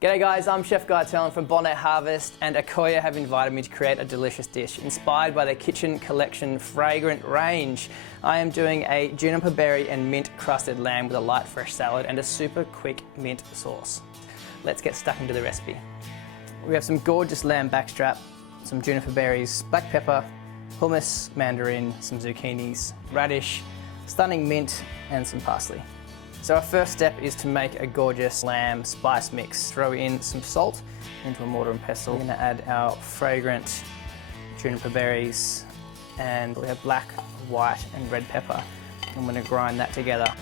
G'day guys, I'm Chef Guy Tellen from Bonnet Harvest, and Akoya have invited me to create a delicious dish inspired by their Kitchen Collection fragrant range. I am doing a juniper berry and mint crusted lamb with a light fresh salad and a super quick mint sauce. Let's get stuck into the recipe. We have some gorgeous lamb backstrap, some juniper berries, black pepper, hummus, mandarin, some zucchinis, radish, stunning mint, and some parsley. So our first step is to make a gorgeous lamb spice mix. Throw in some salt into a mortar and pestle. We're going to add our fragrant juniper berries, and we have black, white and red pepper. I'm going to grind that together.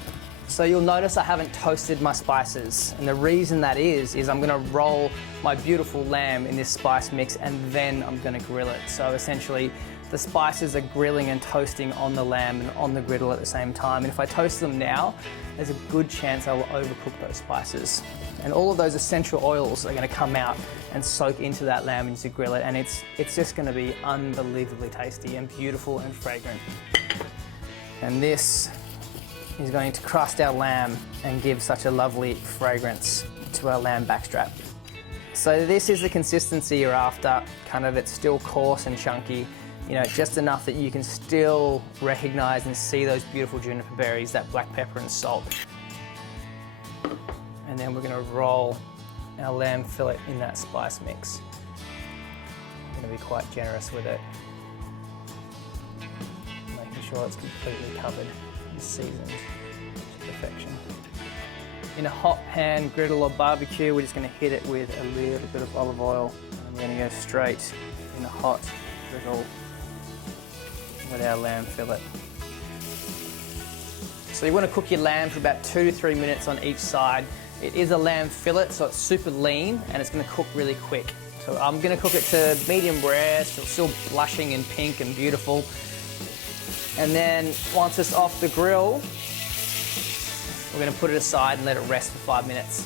So you'll notice I haven't toasted my spices, and the reason that is I'm going to roll my beautiful lamb in this spice mix and then I'm going to grill it. So essentially the spices are grilling and toasting on the lamb and on the griddle at the same time. And if I toast them now, there's a good chance I will overcook those spices. And all of those essential oils are going to come out and soak into that lamb as you grill it, and it's just going to be unbelievably tasty and beautiful and fragrant. And this is going to crust our lamb and give such a lovely fragrance to our lamb backstrap. So this is the consistency you're after, kind of it's still coarse and chunky, you know, just enough that you can still recognize and see those beautiful juniper berries, that black pepper and salt. And then we're going to roll our lamb fillet in that spice mix. I'm going to be quite generous with it, making sure it's completely covered and seasoned to perfection. In a hot pan, griddle or barbecue, we're just going to hit it with a little bit of olive oil. And we're going to go straight in a hot griddle with our lamb fillet. So you want to cook your lamb for about 2 to 3 minutes on each side. It is a lamb fillet, so it's super lean and it's going to cook really quick. So I'm going to cook it to medium rare, so it's still blushing and pink and beautiful. And then once it's off the grill, we're going to put it aside and let it rest for 5 minutes.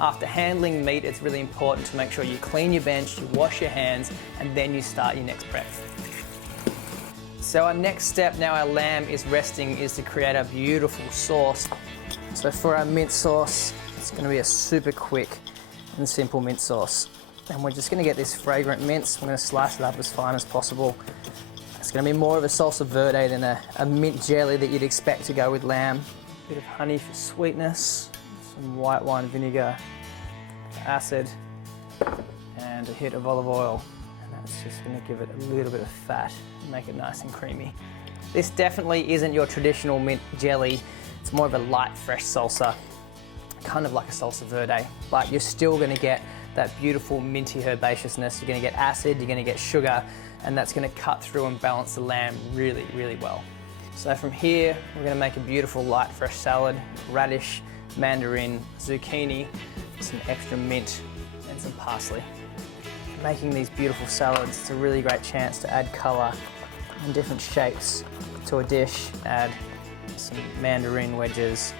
After handling meat, it's really important to make sure you clean your bench, you wash your hands, and then you start your next prep. So our next step, now our lamb is resting, is to create a beautiful sauce. So for our mint sauce, it's going to be a super quick and simple mint sauce. And we're just going to get this fragrant mince. We're going to slice it up as fine as possible. It's going to be more of a salsa verde than a mint jelly that you'd expect to go with lamb. A bit of honey for sweetness, some white wine vinegar for acid, and a hit of olive oil. That's just going to give it a little bit of fat and make it nice and creamy. This definitely isn't your traditional mint jelly. It's more of a light, fresh salsa, kind of like a salsa verde, but you're still going to get that beautiful minty herbaceousness. You're going to get acid, you're going to get sugar, and that's going to cut through and balance the lamb really, really well. So from here, we're going to make a beautiful light, fresh salad, radish, mandarin, zucchini, some extra mint, and some parsley. Making these beautiful salads, it's a really great chance to add colour and different shapes to a dish. Add some mandarin wedges,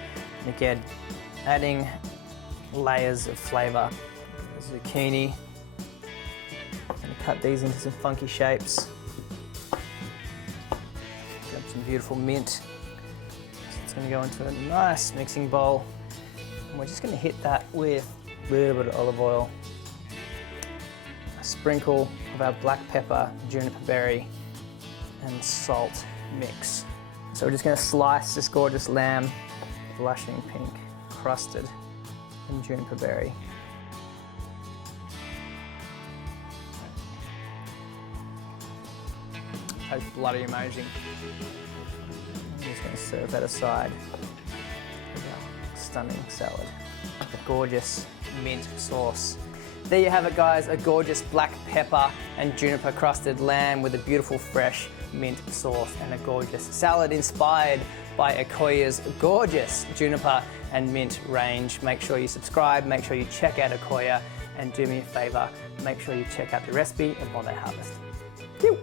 and again, adding layers of flavour. Zucchini, and cut these into some funky shapes. Grab some beautiful mint. So it's going to go into a nice mixing bowl, and we're just going to hit that with a little bit of olive oil. A sprinkle of our black pepper, juniper berry, and salt mix. So we're just going to slice this gorgeous lamb, blushing pink, crusted in juniper berry. Tastes bloody amazing. I'm just going to serve that aside with our stunning salad. A gorgeous mint sauce. There you have it guys, a gorgeous black pepper and juniper crusted lamb with a beautiful fresh mint sauce and a gorgeous salad inspired by Akoya's gorgeous juniper and mint range. Make sure you subscribe, make sure you check out Akoya, and do me a favour, make sure you check out the recipe at Bonnet Harvest. Pew!